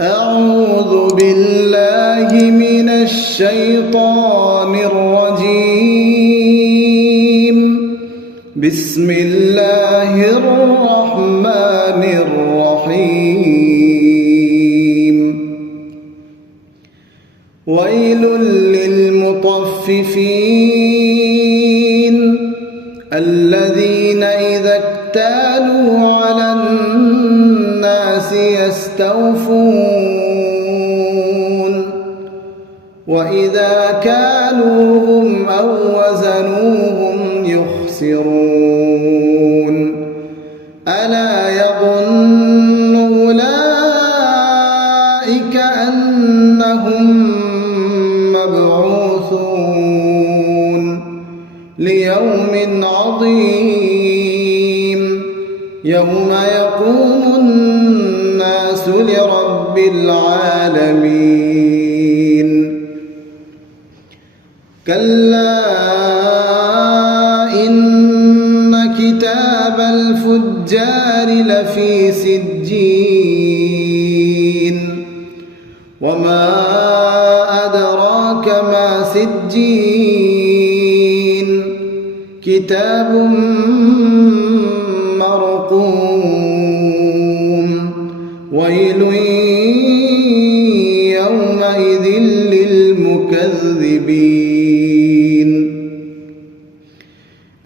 أعوذ بالله من الشيطان الرجيم. بسم الله الرحمن الرحيم. ويل للمطففين الذين إذا اكتالوا على الناس يستوفون وإذا كالوهم أو وزنوهم يخسرون ألا يظن أولئك أنهم مبعوثون ليوم عظيم يوم يقوم الناس لرب العالمين. كلا إن كتاب الفجار لفي سجين وما أدراك ما سجين كتاب مرقوم ويل يومئذ للمكذبين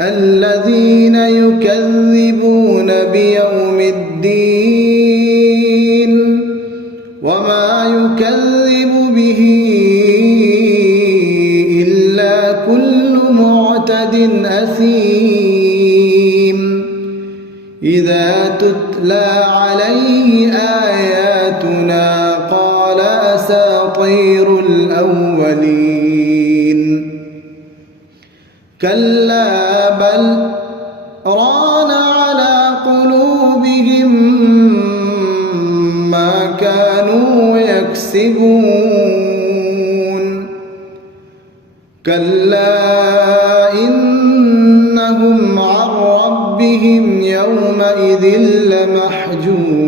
الذين يكذبون بيوم الدين وما يكذب به إلا كل معتد أثيم إذا تتلى عليه آياتنا قال أساطير الأولين. كلا بل ران على قلوبهم ما كانوا يكسبون. كلا إنهم عن ربهم يومئذ لمحجوبون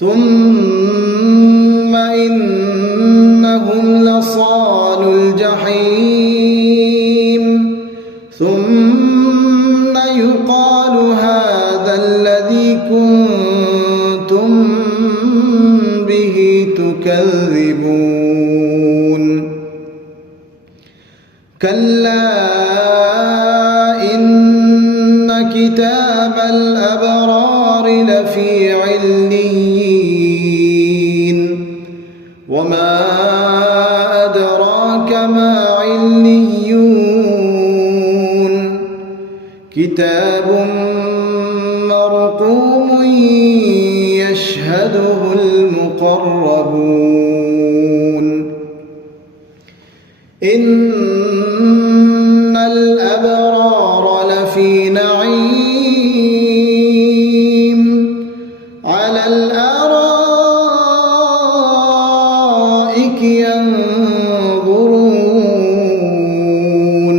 ثم إنهم لصالو الجحيم ثم يقال هذا الذي كنتم به تكذبون. كلا إن كتاب الأبرار لفي عليين وما أدراك ما عليون كتاب مرقوم يشهده المقربون. إن الأبرار لفي نعيم على الأرائك ينظرون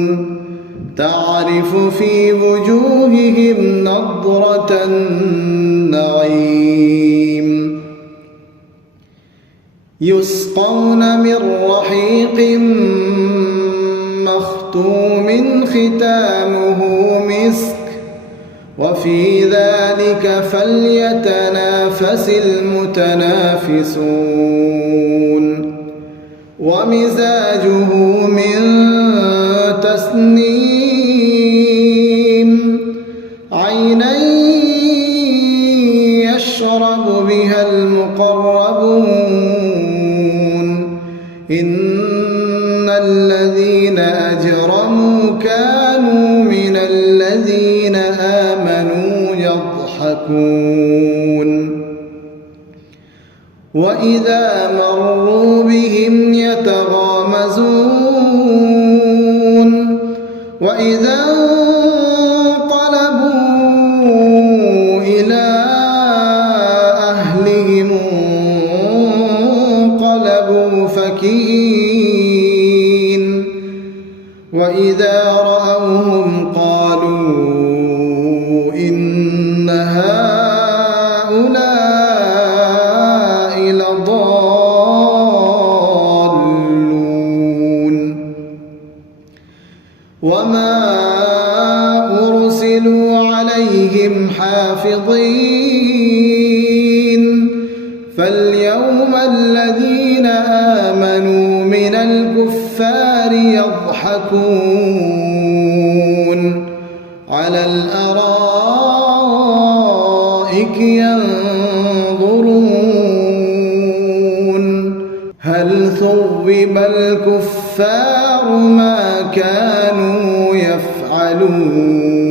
تعرف في وجوههم نضرة النعيم يسقون من رحيق مختوم ختامه مسك وفي ذلك فليتنافس المتنافسون ومزاجه من تسنيم عينا يشرب بها المقربون إن الذين أجرموا كانوا من الذين آمنوا يضحكون وإذا مروا بهم يتغامزون وإذا انقلبوا إلى أهلهم انقلبوا فكهين وإذا رأوهم قالوا إن هؤلاء يرسلوا عليهم حافظين فاليوم الذين آمنوا من الكفار يضحكون على الأرائك ينظرون هل ثوب الكفار ما كانوا يفعلون